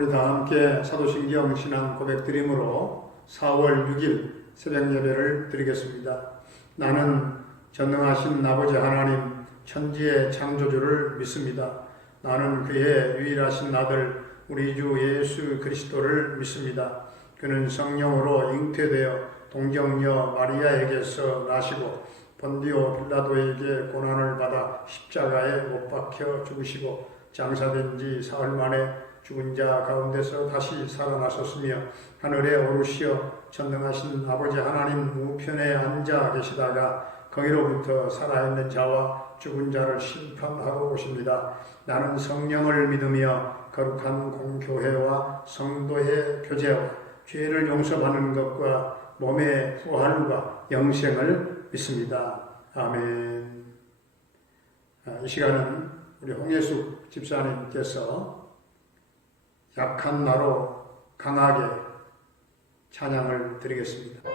우리 다 함께 사도신경 신앙 고백 드림으로 4월 6일 새벽 예배를 드리겠습니다. 나는 전능하신 아버지 하나님 천지의 창조주를 믿습니다. 나는 그의 유일하신 아들 우리 주 예수 그리스도를 믿습니다. 그는 성령으로 잉태되어 동정녀 마리아에게서 나시고 본디오 빌라도에게 고난을 받아 십자가에 못 박혀 죽으시고 장사된 지 사흘 만에 죽은 자 가운데서 다시 살아나셨으며 하늘에 오르시어 전능하신 아버지 하나님 우편에 앉아 계시다가 거기로부터 살아있는 자와 죽은 자를 심판하러 오십니다. 나는 성령을 믿으며 거룩한 공교회와 성도의 교제와 죄를 용서받는 것과 몸의 부활과 영생을 믿습니다. 아멘. 이 시간은 우리 홍예숙 집사님께서 약한 나로 강하게 찬양을 드리겠습니다.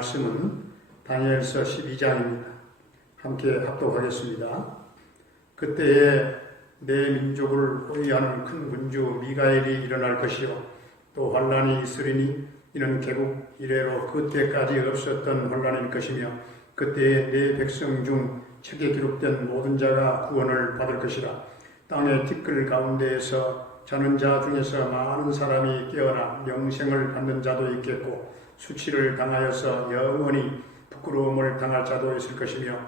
말씀은 다니엘서 12장입니다. 함께 합독하겠습니다. 그때에 내 민족을 호위하는 큰 군주 미가엘이 일어날 것이요 또 환란이 있으리니 이는 개국 이래로 그때까지 없었던 환란일 것이며 그때에 내 백성 중 책에 기록된 모든 자가 구원을 받을 것이라. 땅의 티끌 가운데에서 자는 자 중에서 많은 사람이 깨어나 영생을 받는 자도 있겠고 수치를 당하여서 영원히 부끄러움을 당할 자도 있을 것이며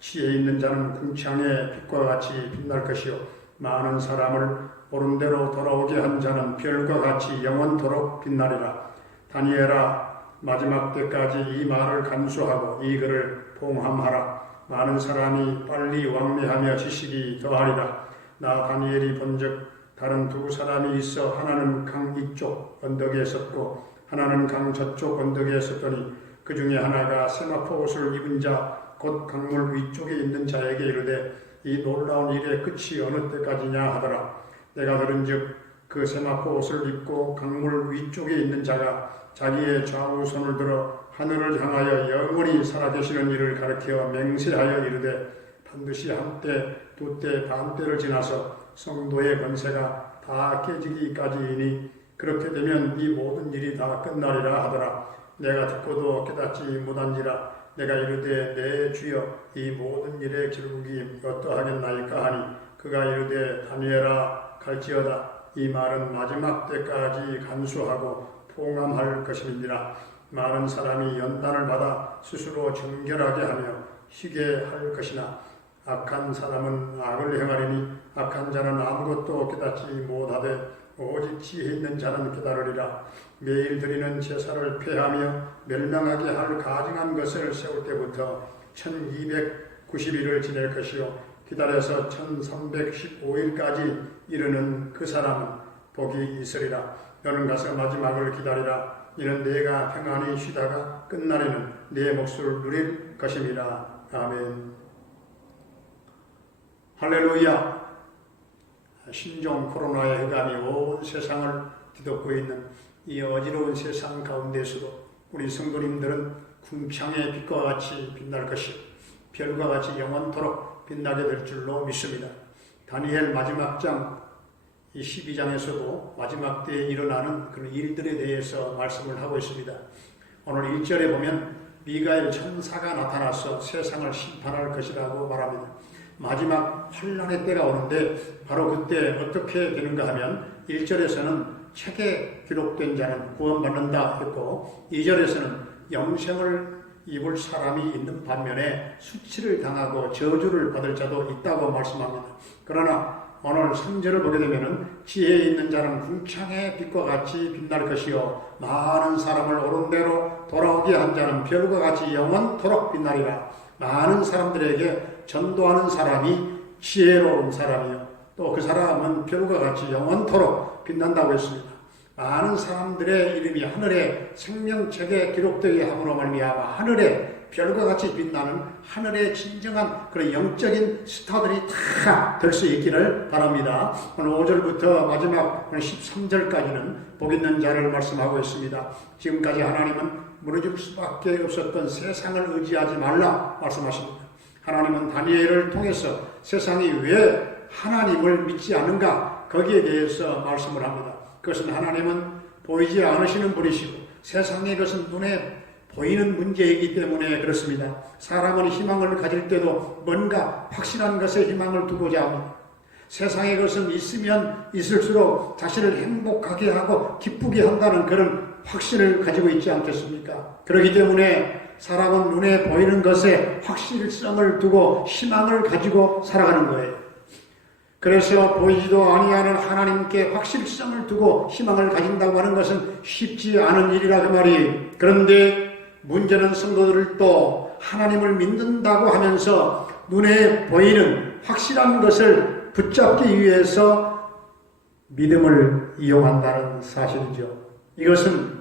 지혜 있는 자는 궁창의 빛과 같이 빛날 것이요 많은 사람을 옳은 대로 돌아오게 한 자는 별과 같이 영원토록 빛나리라. 다니엘아, 마지막 때까지 이 말을 간수하고 이 글을 봉함하라. 많은 사람이 빨리 왕래하며 지식이 더하리라. 나 다니엘이 본즉 다른 두 사람이 있어 하나는 강 이쪽 언덕에 섰고 하나는 강 저쪽 언덕에 섰더니 그 중에 하나가 세마포 옷을 입은 자 곧 강물 위쪽에 있는 자에게 이르되 이 놀라운 일의 끝이 어느 때까지냐 하더라. 내가 들은즉 그 세마포 옷을 입고 강물 위쪽에 있는 자가 자기의 좌우 손을 들어 하늘을 향하여 영원히 살아계시는 이를 가르쳐 맹세하여 이르되 반드시 한때 두때 반때를 지나서 성도의 권세가 다 깨지기까지이니 그렇게 되면 이 모든 일이 다 끝나리라 하더라. 내가 듣고도 깨닫지 못한지라. 내가 이르되 내 주여 이 모든 일의 결국이 어떠하겠나이까 하니 그가 이르되 다니엘아 갈지어다. 이 말은 마지막 때까지 간수하고 통함할 것임이니라. 많은 사람이 연단을 받아 스스로 정결하게 하며 희게 할 것이나 악한 사람은 악을 행하리니 악한 자는 아무것도 깨닫지 못하되 오직 지혜 있는 자는 깨달으리라. 매일 드리는 제사를 폐하며 멸망하게 할 가증한 것을 세울 때부터 1290일을 지낼 것이요 기다려서 1315일까지 이르는 그 사람은 복이 있으리라. 너는 가서 마지막을 기다리라. 이는 내가 평안히 쉬다가 끝날에는 내 몫을 누릴 것임이라. 아멘. 할렐루야. 신종 코로나의 흑암이 온 세상을 뒤덮고 있는 이 어지러운 세상 가운데서도 우리 성도님들은 궁창의 빛과 같이 빛날 것이요 별과 같이 영원토록 빛나게 될 줄로 믿습니다. 다니엘 마지막 장 이 12장에서도 마지막 때에 일어나는 그런 일들에 대해서 말씀을 하고 있습니다. 오늘 1절에 보면 미가엘 천사가 나타나서 세상을 심판할 것이라고 말합니다. 마지막 환란의 때가 오는데 바로 그때 어떻게 되는가 하면 1절에서는 책에 기록된 자는 구원받는다 했고 2절에서는 영생을 입을 사람이 있는 반면에 수치를 당하고 저주를 받을 자도 있다고 말씀합니다. 그러나 오늘 3절을 보게 되면 지혜 있는 자는 궁창의 빛과 같이 빛날 것이요 많은 사람을 옳은 대로 돌아오게 한 자는 별과 같이 영원토록 빛나리라. 많은 사람들에게 전도하는 사람이 지혜로운 사람이요 또 그 사람은 별과 같이 영원토록 빛난다고 했습니다. 많은 사람들의 이름이 하늘의 생명책에 기록되게 함으로 말미암아 하늘에 별과 같이 빛나는 하늘의 진정한 그런 영적인 스타들이 다 될 수 있기를 바랍니다. 오늘 5절부터 마지막 13절까지는 복 있는 자를 말씀하고 있습니다. 지금까지 하나님은 무너질 수밖에 없었던 세상을 의지하지 말라 말씀하십니다. 하나님은 다니엘을 통해서 세상이 왜 하나님을 믿지 않는가 거기에 대해서 말씀을 합니다. 그것은 하나님은 보이지 않으시는 분이시고 세상의 것은 눈에 보이는 문제이기 때문에 그렇습니다. 사람은 희망을 가질 때도 뭔가 확실한 것에 희망을 두고자 합니다. 세상의 것은 있으면 있을수록 자신을 행복하게 하고 기쁘게 한다는 그런 확신을 가지고 있지 않겠습니까? 그렇기 때문에 사람은 눈에 보이는 것에 확실성을 두고 희망을 가지고 살아가는 거예요. 그래서 보이지도 아니하는 하나님께 확실성을 두고 희망을 가진다고 하는 것은 쉽지 않은 일이라 그 말이에요. 그런데 문제는 성도들을 또 하나님을 믿는다고 하면서 눈에 보이는 확실한 것을 붙잡기 위해서 믿음을 이용한다는 사실이죠. 이것은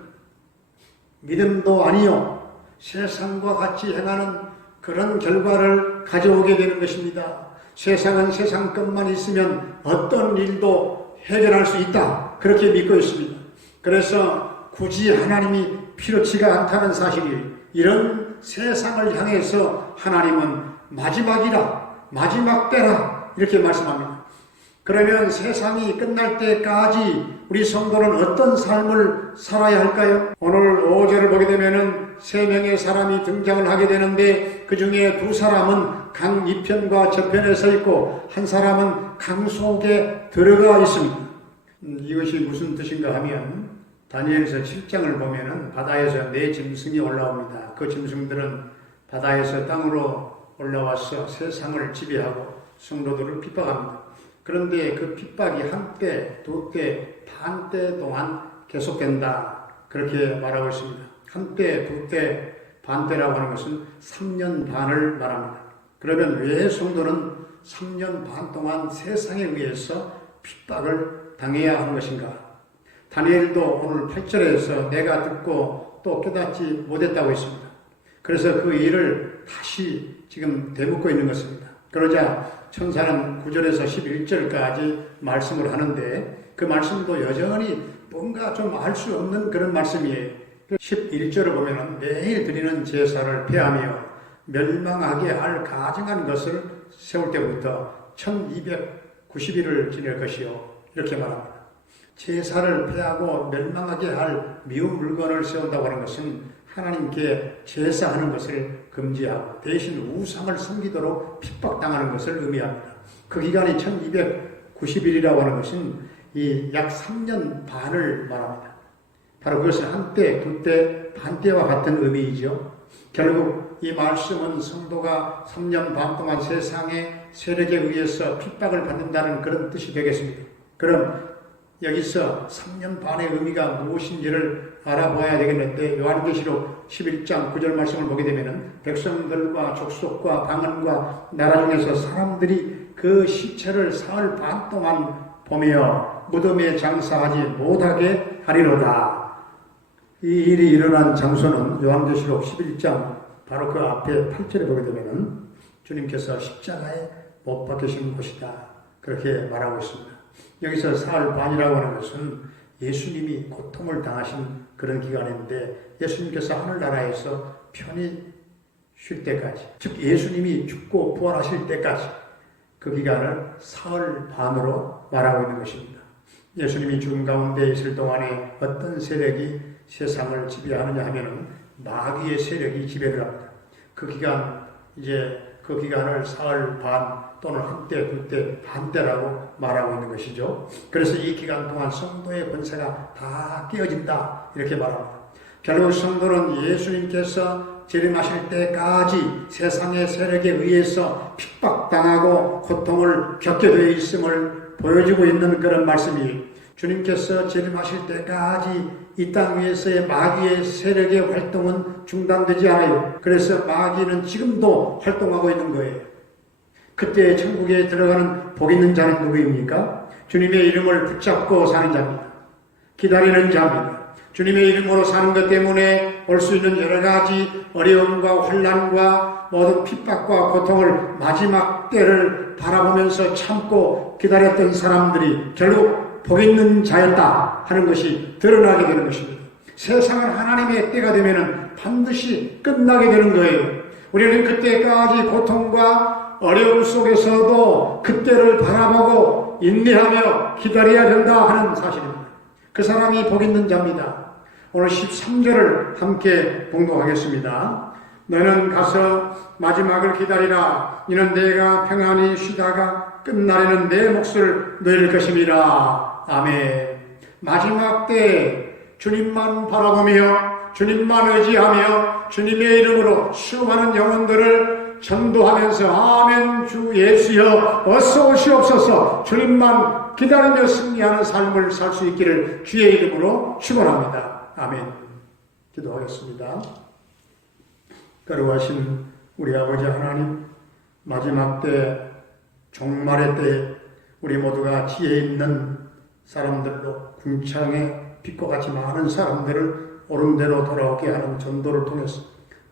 믿음도 아니요 세상과 같이 행하는 그런 결과를 가져오게 되는 것입니다. 세상은 세상 것만 있으면 어떤 일도 해결할 수 있다 그렇게 믿고 있습니다. 그래서 굳이 하나님이 필요치가 않다는 사실이에요. 이런 세상을 향해서 하나님은 마지막이라 마지막 때라 이렇게 말씀합니다. 그러면 세상이 끝날 때까지 우리 성도는 어떤 삶을 살아야 할까요? 오늘 5절을 보게 되면은 3명의 사람이 등장을 하게 되는데 그 중에 2사람은 강 이편과 저편에 서 있고 한 사람은 강 속에 들어가 있습니다. 이것이 무슨 뜻인가 하면 다니엘서 7장을 보면은 바다에서 4짐승이 올라옵니다. 그 짐승들은 바다에서 땅으로 올라와서 세상을 지배하고 성도들을 핍박합니다. 그런데 그 핍박이 한때, 두때, 반때 동안 계속된다. 그렇게 말하고 있습니다. 한때, 두때, 반때라고 하는 것은 3년 반을 말합니다. 그러면 왜 성도는 3년 반 동안 세상에 의해서 핍박을 당해야 하는 것인가? 다니엘도 오늘 8절에서 내가 듣고 또 깨닫지 못했다고 했습니다. 그래서 그 일을 다시 지금 되묻고 있는 것입니다. 그러자 천사는 9절에서 11절까지 말씀을 하는데 그 말씀도 여전히 뭔가 좀 알 수 없는 그런 말씀이에요. 11절을 보면 매일 드리는 제사를 폐하며 멸망하게 할 가증한 것을 세울 때부터 1290일을 지낼 것이요. 이렇게 말합니다. 제사를 폐하고 멸망하게 할 미운 물건을 세운다고 하는 것은 하나님께 제사하는 것을 금지하고 대신 우상을 섬기도록 핍박당하는 것을 의미합니다. 그 기간이 1290일이라고 하는 것은 이 약 3년 반을 말합니다. 바로 그것은 한때, 두때, 반때와 같은 의미이죠. 결국 이 말씀은 성도가 3년 반 동안 세상의 세력에 의해서 핍박을 받는다는 그런 뜻이 되겠습니다. 그럼 여기서 3년 반의 의미가 무엇인지를 알아보아야 되겠는데 요한계시록 11장 9절 말씀을 보게 되면 백성들과 족속과 방언과 나라 중에서 사람들이 그 시체를 사흘 반 동안 보며 무덤에 장사하지 못하게 하리로다. 이 일이 일어난 장소는 요한계시록 11장 바로 그 앞에 8절에 보게 되면 주님께서 십자가에 못 박히신 곳이다. 그렇게 말하고 있습니다. 여기서 사흘 반이라고 하는 것은 예수님이 고통을 당하신 그런 기간인데 예수님께서 하늘나라에서 편히 쉴 때까지, 즉 예수님이 죽고 부활하실 때까지 그 기간을 사흘 반으로 말하고 있는 것입니다. 예수님이 죽음 가운데 있을 동안에 어떤 세력이 세상을 지배하느냐 하면은 마귀의 세력이 지배를 합니다. 그 기간을 사흘 반 또는 한때, 두때, 반때라고 말하고 있는 것이죠. 그래서 이 기간 동안 성도의 권세가 다 깨어진다 이렇게 말합니다. 결국 성도는 예수님께서 재림하실 때까지 세상의 세력에 의해서 핍박당하고 고통을 겪게 되어 있음을 보여주고 있는 그런 말씀이 주님께서 재림하실 때까지 이 땅 위에서의 마귀의 세력의 활동은 중단되지 않아요. 그래서 마귀는 지금도 활동하고 있는 거예요. 그때 천국에 들어가는 복 있는 자는 누구입니까? 주님의 이름을 붙잡고 사는 자입니다. 기다리는 자입니다. 주님의 이름으로 사는 것 때문에 올 수 있는 여러 가지 어려움과 환난과 모든 핍박과 고통을 마지막 때를 바라보면서 참고 기다렸던 사람들이 결국 복 있는 자였다 하는 것이 드러나게 되는 것입니다. 세상은 하나님의 때가 되면 반드시 끝나게 되는 거예요. 우리는 그때까지 고통과 어려움 속에서도 그때를 바라보고 인내하며 기다려야 된다 하는 사실입니다. 그 사람이 복 있는 자입니다. 오늘 13절을 함께 봉독하겠습니다. 너는 가서 마지막을 기다리라. 이는 내가 평안히 쉬다가 끝날에는 내 몫을 누릴 것임이라. 아멘. 마지막 때 주님만 바라보며 주님만 의지하며 주님의 이름으로 수많은 영혼들을 전도하면서 아멘 주 예수여 어서 오시옵소서 주님만 기다리며 승리하는 삶을 살 수 있기를 주의 이름으로 축원합니다. 아멘. 기도하겠습니다. 거룩하신 우리 아버지 하나님, 마지막 때 종말의 때에 우리 모두가 지혜 있는 사람들로 궁창의 빛과 같이 많은 사람들을 옳은 대로 돌아오게 하는 전도를 통해서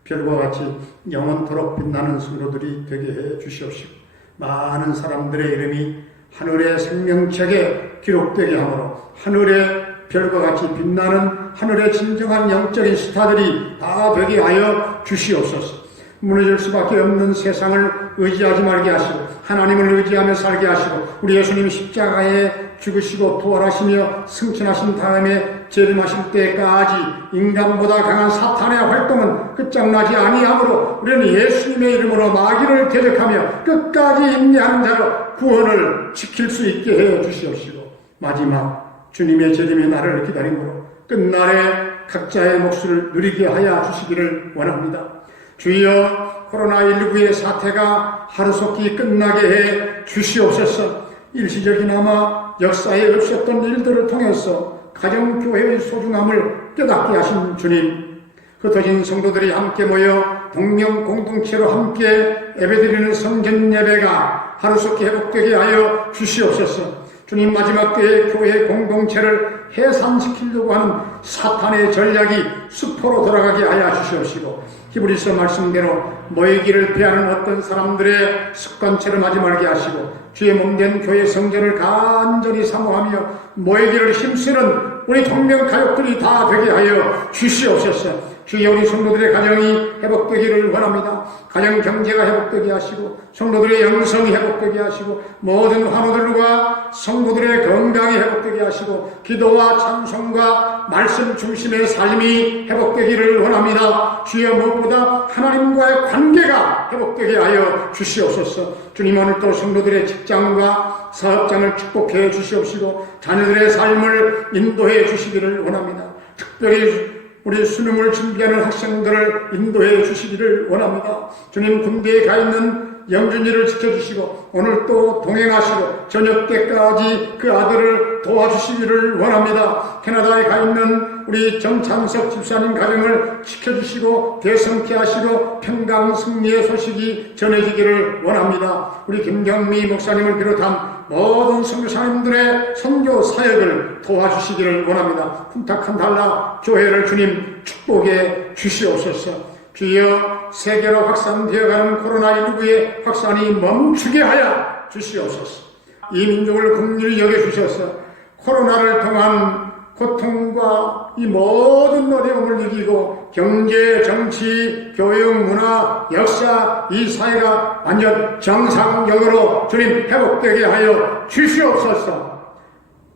별과 같이 영원토록 빛나는 성도들이 되게 해 주시옵시고 많은 사람들의 이름이 하늘의 생명책에 기록되게 하므로 하늘의 별과 같이 빛나는 하늘의 진정한 영적인 스타들이 다 되게 하여 주시옵소서. 무너질 수밖에 없는 세상을 의지하지 말게 하시고 하나님을 의지하며 살게 하시고 우리 예수님이 십자가에 죽으시고 부활하시며 승천하신 다음에 재림하실 때까지 인간보다 강한 사탄의 활동은 끝장나지 아니하므로 우리는 예수님의 이름으로 마귀를 대적하며 끝까지 인내하는 자로 구원을 지킬 수 있게 해 주시옵시고 마지막 주님의 재림의 날을 기다림으로 끝날에 각자의 몫을 누리게 하여 주시기를 원합니다. 주여 코로나19의 사태가 하루속히 끝나게 해 주시옵소서. 일시적이나마 역사에 없었던 일들을 통해서 가정교회의 소중함을 깨닫게 하신 주님, 흩어진 성도들이 함께 모여 동명 공동체로 함께 예배드리는 성전 예배가 하루속히 회복되게 하여 주시옵소서. 주님, 마지막 때에 교회 공동체를 해산시키려고 하는 사탄의 전략이 수포로 돌아가게 하여 주시옵시고, 히브리서 말씀대로 모이기를 피하는 어떤 사람들의 습관처럼 하지 말게 하시고, 주의 몸된 교회 성전을 간절히 사모하며 모이기를 힘쓰는 우리 동명 가족들이 다 되게 하여 주시옵소서. 주여, 우리 성도들의 가정이 회복되기를 원합니다. 가정 경제가 회복되게 하시고, 성도들의 영성이 회복되게 하시고, 모든 환우들과 성도들의 건강이 회복되게 하시고, 기도와 찬송과 말씀 중심의 삶이 회복되기를 원합니다. 주여, 무엇보다 하나님과의 관계가 회복되게 하여 주시옵소서. 주님, 오늘도 성도들의 직장과 사업장을 축복해 주시옵시고, 자녀들의 삶을 인도해 주시기를 원합니다. 특별히 우리 수능을 준비하는 학생들을 인도해 주시기를 원합니다. 주님, 군대에 가 있는 영준이를 지켜주시고, 오늘 또 동행하시고 저녁 때까지 그 아들을 도와주시기를 원합니다. 캐나다에 가 있는 우리 정창석 집사님 가정을 지켜주시고 대성케 하시고 평강 승리의 소식이 전해지기를 원합니다. 우리 김경미 목사님을 비롯한 모든 선교사님들의 선교 사역을 도와주시기를 원합니다. 훈탁한 달라 교회를 주님 축복해 주시옵소서. 주여, 세계로 확산되어가는 코로나19의 확산이 멈추게 하여 주시옵소서. 이 민족을 긍휼히 여겨주셔서 코로나를 통한 고통과 이 모든 어려움을 이기고 경제, 정치, 교육, 문화, 역사, 이 사회가 완전 정상적으로 주님 회복되게 하여 주시옵소서.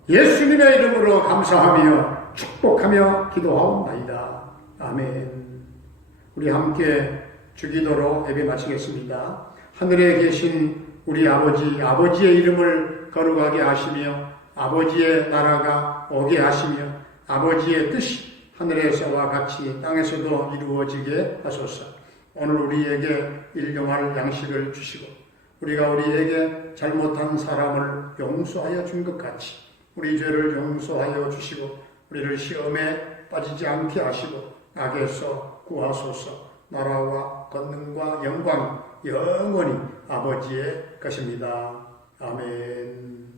예수님의 이름으로 감사하며 축복하며 기도하옵나이다. 아멘. 우리 함께 주기도로 예배 마치겠습니다. 하늘에 계신 우리 아버지, 아버지의 이름을 거룩하게 하시며 아버지의 나라가 오게 하시며 아버지의 뜻이 하늘에서와 같이 땅에서도 이루어지게 하소서. 오늘 우리에게 일용할 양식을 주시고 우리가 우리에게 잘못한 사람을 용서하여 준 것 같이 우리 죄를 용서하여 주시고 우리를 시험에 빠지지 않게 하시고 악에서 구하소서. 나라와 권능과 영광 영원히 아버지의 것입니다. 아멘.